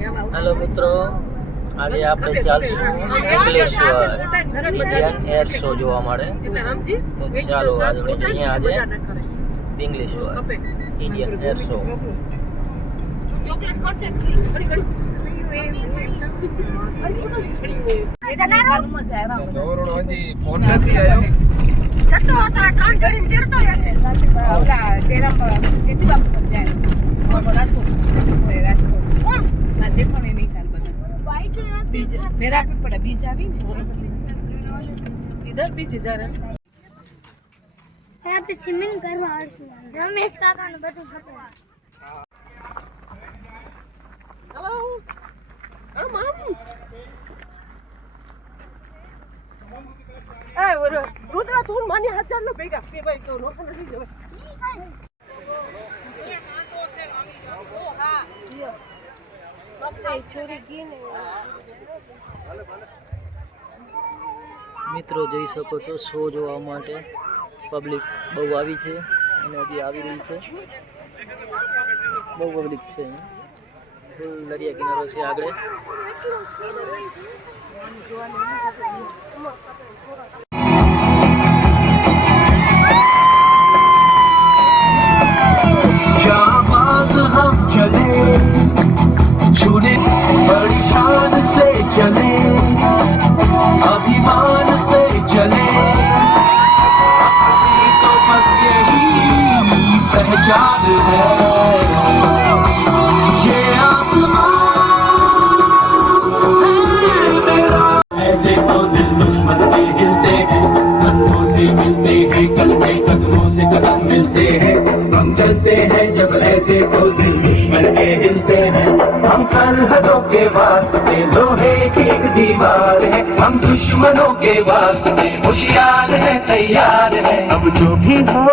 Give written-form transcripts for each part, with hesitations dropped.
Hello मित्रों, આજે આપણે ચાલશું અંકલેશ્વર ઇન્ડિયન એર શો જોવા માટે. તો ચાલો આપણે જઈએ આજે પિંગલેશ્વર ઇન્ડિયન એર શો. मेरा भी पड़ा बीज आ भी इधर बीज जा रहा है. यहाँ पे स्विमिंग करवा रमेश काका ने બધું ખબર. हेलो मम ए रुद्रा तू मानी हजार लो बेगा के भाई तो नो खड़ी जो મિત્રો જોઈ શકો છો, શો જોવા માટે પબ્લિક બહુ આવી છે અને હજી આવી રહી છે. બહુ પબ્લિક છે. ફૂલ દરિયા કિનારો છે આગળ. जाबाज हम चले छूने बड़ी शान से चले, अभिमान से चले, तो बस यही पहचान है. ये आसमान है मेरा. ऐसे तो दिल दुश्मन के हिलते हैं, कदमों से मिलते हैं, कदमे कदमों से कदम मिलते हैं. हम चलते हैं जब ऐसे तो दिल दुश्मन के हिलते हैं. हम सरहदों के वास्ते लोहे की एक दीवार है, हम दुश्मनों के वास्ते होशियार है, तैयार है. अब जो भी हो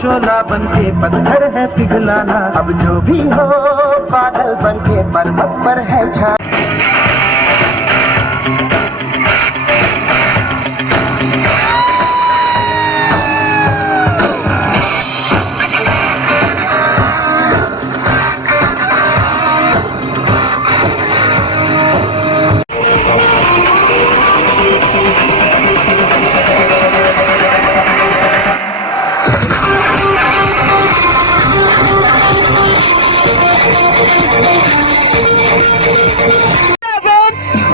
शोला बन के पत्थर है पिघलाना, अब जो भी हो बादल बन के पर्वत पर है छा.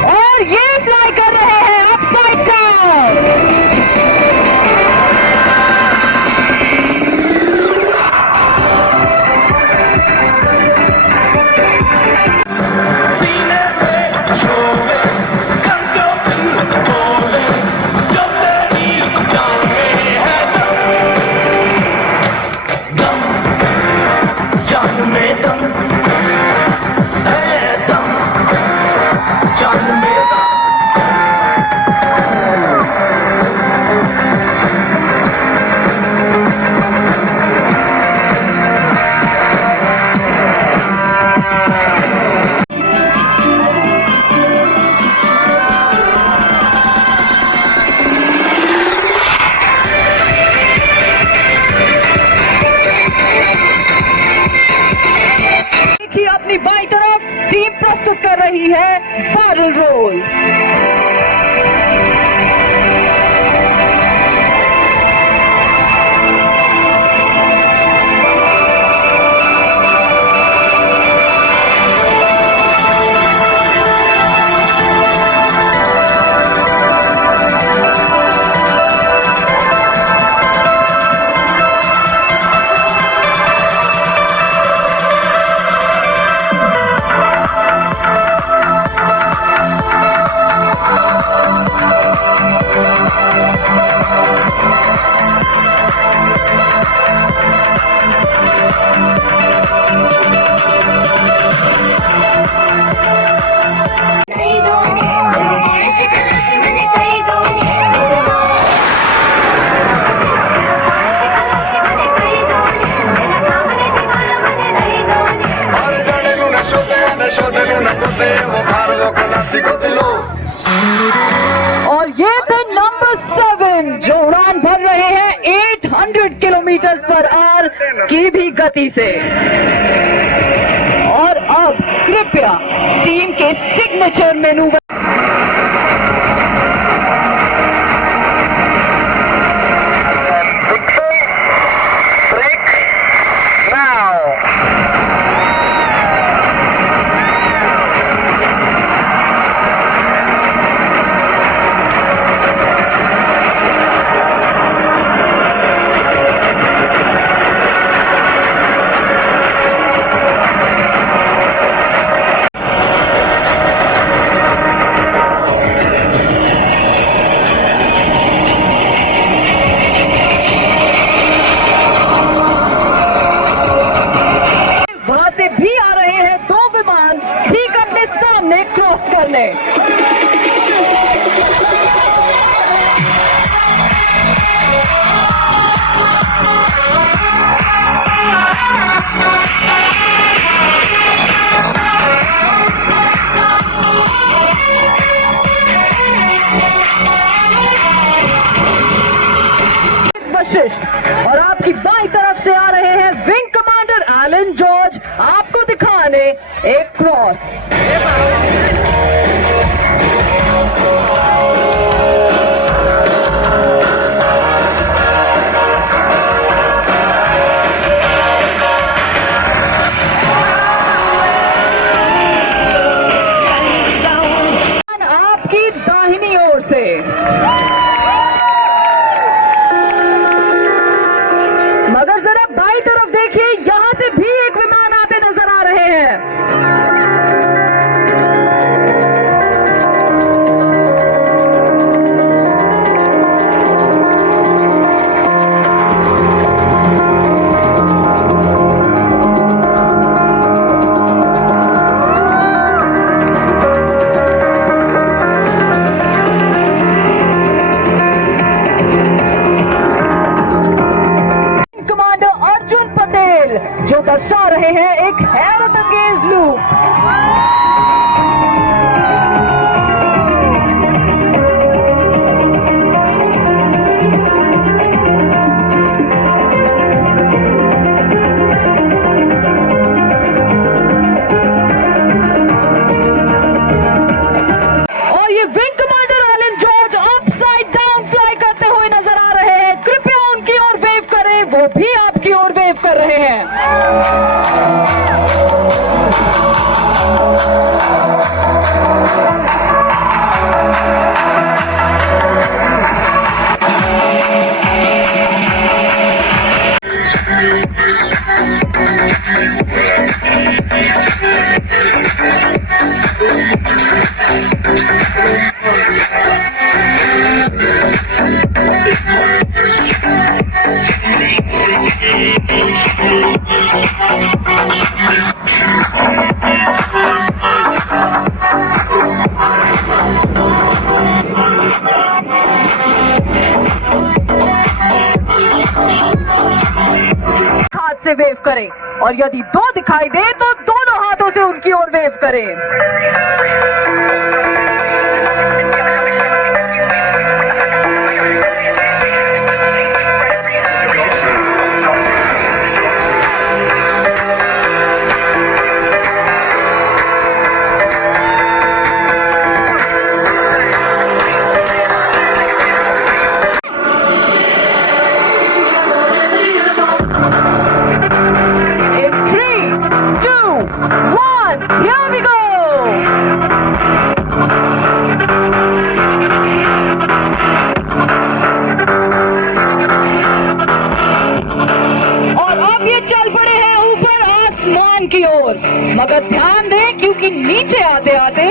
और ये फ्लाई कर रहे हैं अपसाइड डाउन. सीने पे शोभे कंधों की बोले, जब तेरी जान में है दम, जान में दम है, दम जान में दम. देखिए अपनी बाई तरफ टीम प्रस्तुत कर रही है बैरल रोल. और ये थे नंबर 7 जो उड़ान भर रहे हैं 800 किलोमीटर पर आवर की भी गति से. और अब ग्रिप कृपया टीम के सिग्नेचर मेनूवर भी आ रहे हैं दो विमान ठीक अपने सामने क्रॉस करने। वशिष्ठ और आपकी बाईं तरफ से आ रहे हैं विंग कमांडर एलन जॉर्ज आपको दिखाने एक क्रॉस। आपकी दाहिनी ओर से मगर जरा बाईं तरफ देखिए, यहां से भी एक विमान आते नजर आ रहे हैं। जो दर्शा रहे हैं एक हैरत अंगेज लुक। और ये wing commander Alan George upside down fly करते हुए नजर आ रहे हैं। कृपया उनकी ओर वेव करें, वो भी आपकी ओर वेव कर रहे हैं। हाथ से वेव करें और यदि दो दिखाई दे तो दोनों हाथों से उनकी ओर वेव करें। Here we go! और अब ये चल पड़े हैं ऊपर आसमान की ओर, मगर ध्यान दें क्योंकि नीचे आते आते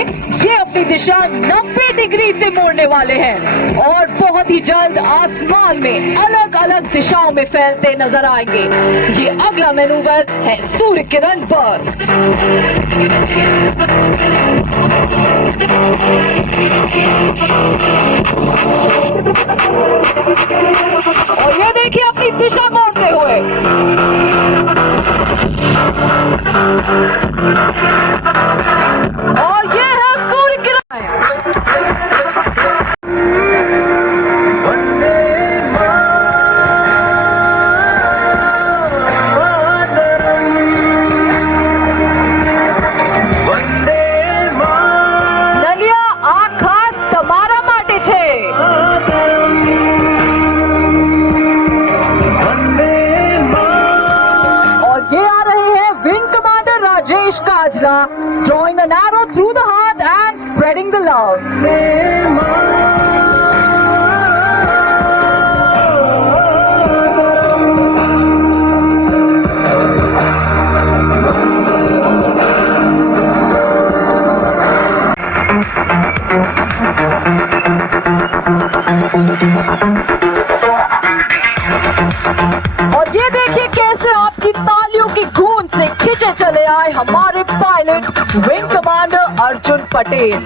ये अपनी दिशा 90 डिग्री से मोड़ने वाले हैं और बहुत ही जल्द आसमान में अलग अलग दिशाओं में फैलते नजर आएंगे। ये अगला मैनूवर है सूर्य किरण बर्स्ट। और ये देखिए अपनी दिशा मोड़ते हुए। और ये है सूर्य किरण। वंदे drawing an arrow through the heart and spreading the love. और ये देखिए कैसे आपकी तालियों की गूंज से खिंचे चले आए हमारे pilot wing commander Arjun Patel.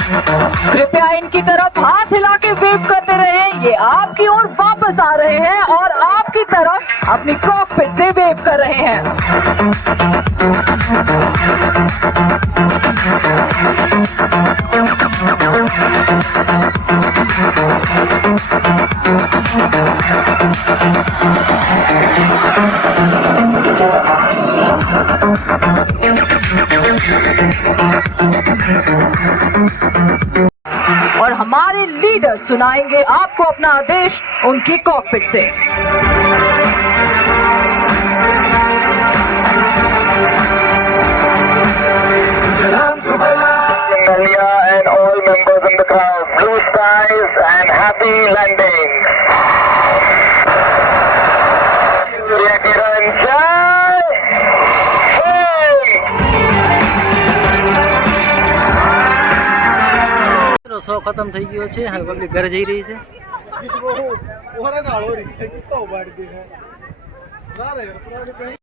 कृपया इनकी तरफ हाथ हिला के वेव करते रहे। ये आपकी ओर वापस आ रहे हैं और आपकी तरफ अपनी कॉकपिट से वेव कर रहे हैं। और हमारे लीडर सुनाएंगे आपको अपना आदेश उनकी कॉकपिट से। Dalia and all members in the crowd, blue skies and happy landing. Surya Kiran Jai! Show ખતમ થઈ ગયો છે, હવે પબ્લિક ઘરે જઈ રહી છે। ઓરે ના ઓરી તો બાડ દે ના રે